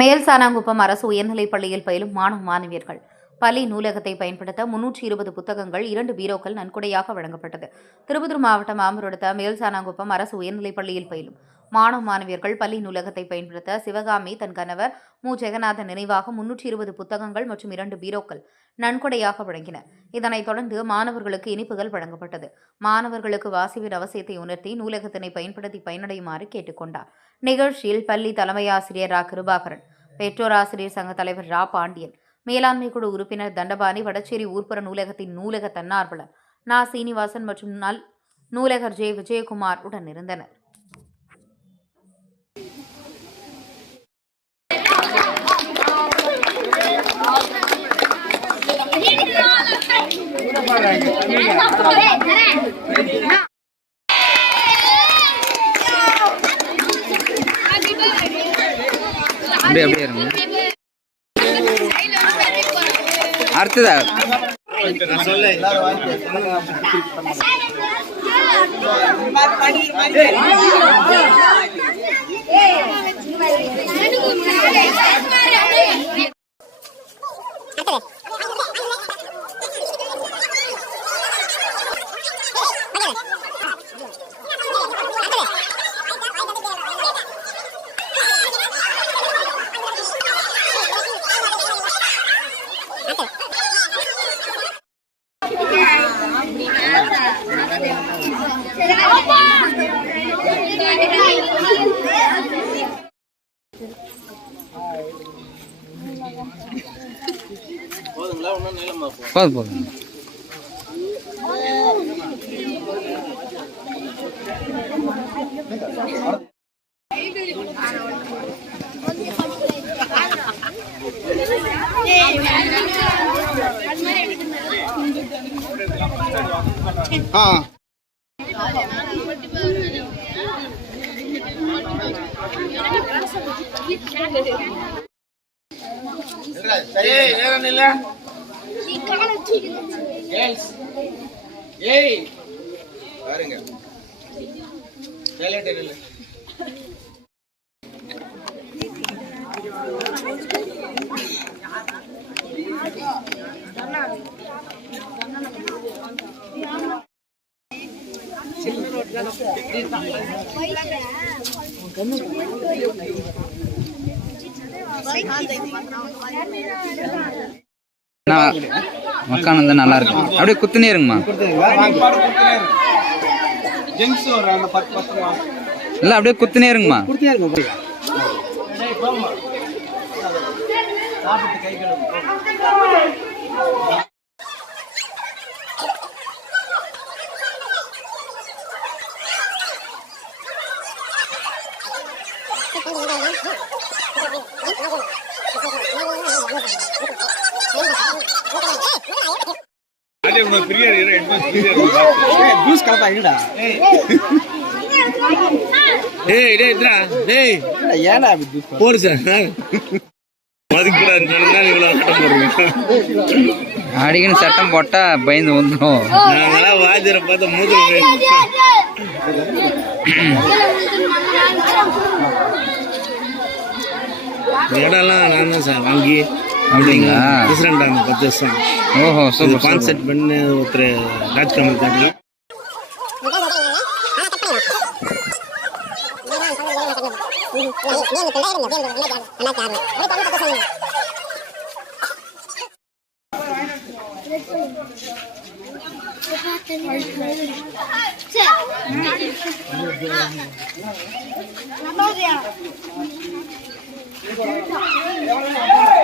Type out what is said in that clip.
மேல்சானாங்குப்பம் அரசு உயர்நிலைப் பள்ளியில் பயிலும் மாணவ மாணவியர்கள் பள்ளி நூலகத்தை பயன்படுத்த 320 புத்தகங்கள் 2 பீரோக்கள் நன்கொடையாக வழங்கப்பட்டது. திருப்பத்தூர் மாவட்டம் ஆம்பூர் அடுத்த மேல்சானாங்குப்பம் அரசு உயர்நிலைப் பள்ளியில் பயிலும் மாணவ மாணவியர்கள் பள்ளி நூலகத்தை பயன்படுத்த சிவகாமி தன் கணவர் மு. ஜெகநாதன் நினைவாக 320 புத்தகங்கள் மற்றும் 2 பீரோக்கள் நன்கொடையாக வழங்கினர். இதனைத் தொடர்ந்து மாணவர்களுக்கு இனிப்புகள் வழங்கப்பட்டது. மாணவர்களுக்கு வாசிப்பின் அவசியத்தை உணர்த்தி நூலகத்தினை பயன்படுத்தி பயனடையுமாறு கேட்டுக் கொண்டார். நிகழ்ச்சியில் பள்ளி தலைமை ஆசிரியர் ரா. கிருபாகரன், பெற்றோர் ஆசிரியர் சங்க தலைவர் ரா. பாண்டியன், மேலாண்மை குழு உறுப்பினர் தண்டபாணி, வடச்சேரி ஊர்ப்புற நூலகத்தின் நூலக தன்னார்வலர் நா. சீனிவாசன் மற்றும் நூலகர் ஜே. விஜயகுமார் உடன் இருந்தனர். அடுத்ததா போதும். மக்கான நல்லா இருக்கு. அப்படியே குத்துனே இருங்கம்மா. இல்ல அப்படியே குத்துனே இருங்கம்மா. அடிக்கணும் சட்டம் போட்டா பயந்து வந்துடும். இடம்லாம் நான் தான் சார் வாங்கி அப்படிங்களா? பிரசிடென்ட் 10 வருஷம். ஓஹோ, சூப்பர். கான்செப்ட் பண்ணு ஒருத்தர் ராஜ்கமல் காட்டி சரி